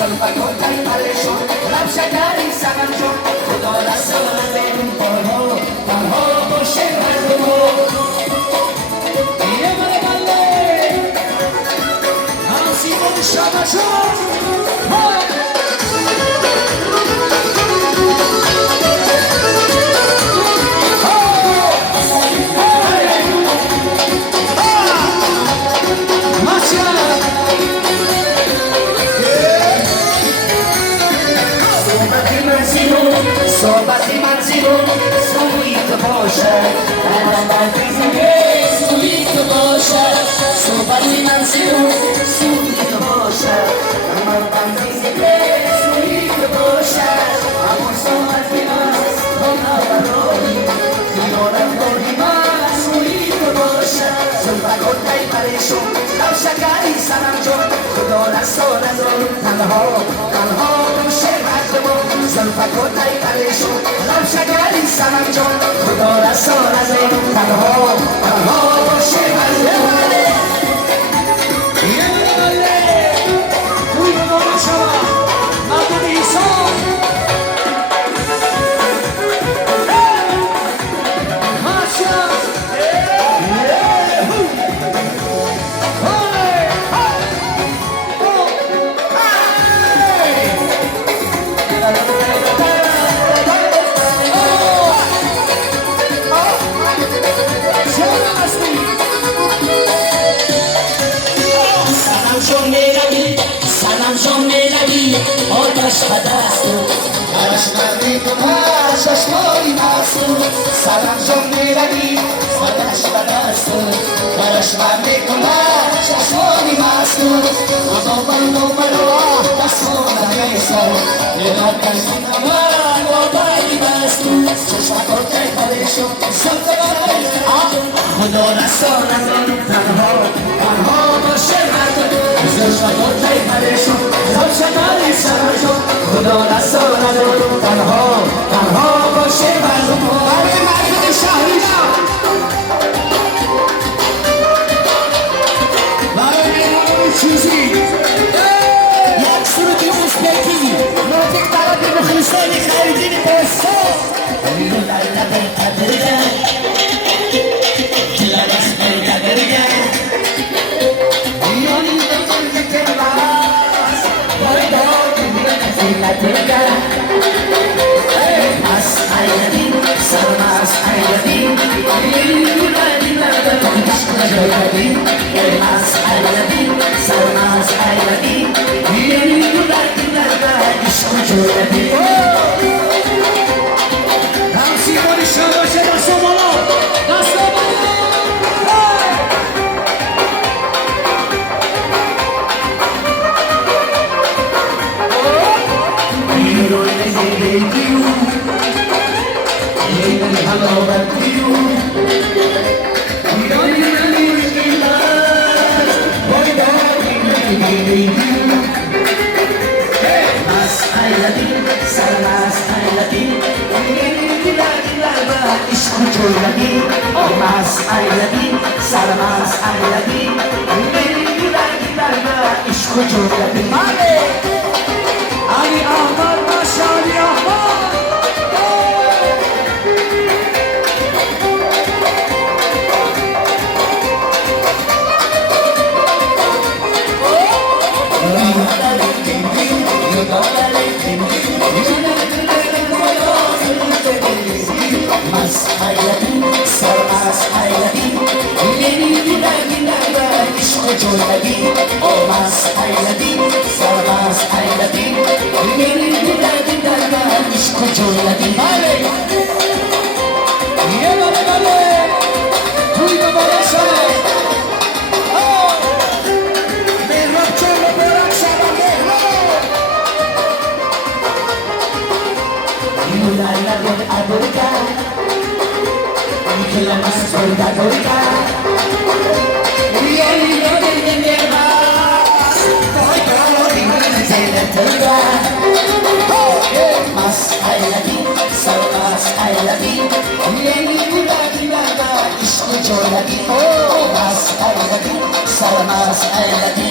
زلفت و تیمالشون لب شکری سمن جون خدا دست آمده تنها باشه مردمو یه بله بله نصیب شبشون صحبتی منزیرون سویت باشد سویت باشد صحبتی منزیرون سویت باشد امر بندیزه سویت باشد امر صحبتی من خدا برای دیوارم داری من سویت باشد زلفت و تیمالشون لب شکری سنم جون خدا دستا ندار تنها باشه مردمو زلفت و تیمالشون لب شکری سنم جون خدا دستا ندار تنها باشه مردمو آتش بدست برش مردی کنه ششماری مستو سلام جان میروی آتش بدست برش مردی کنه ششماری مستو خدا بندو مروا دستان نمیسر اینا کنید من و بایی بستو چشمک و تیمالشو سلطان خدا دستان نزد تنها باشه مردم چشمک و تیمالشو لب شکری سنم جون خدا دستا ندار تنها باشه مردم برای مردم شهریدم برای همون چیزی یک صورتی اوزبکی نوتک طرف مخلصانی خریدین بستا اینو در لبه قدرگه کلا دست بری قدرگه یعنی دکتر که کلاس باید Latinga, mas ayadin, sarmas ayadin, mas ayadin, sarmas ayadin, Ali Ahmad Maşali Ahmad Mas ayadin, sarmas ayadin, ishq jo'lagi, oh mas ayadin, sarmas ayadin, ishq jo'lagi. Bale, ye bale bale, tuj ko bale shay. Oh, mehrab cholo berak shala mehrab. Yulala god adorka. Kila mas solda gorka, yoni yoni neva, toy toy nzela toga. Mas ayadi, sarmas ayadi, yoni yula ishq joladi. Mas ayadi, sarmas ayadi.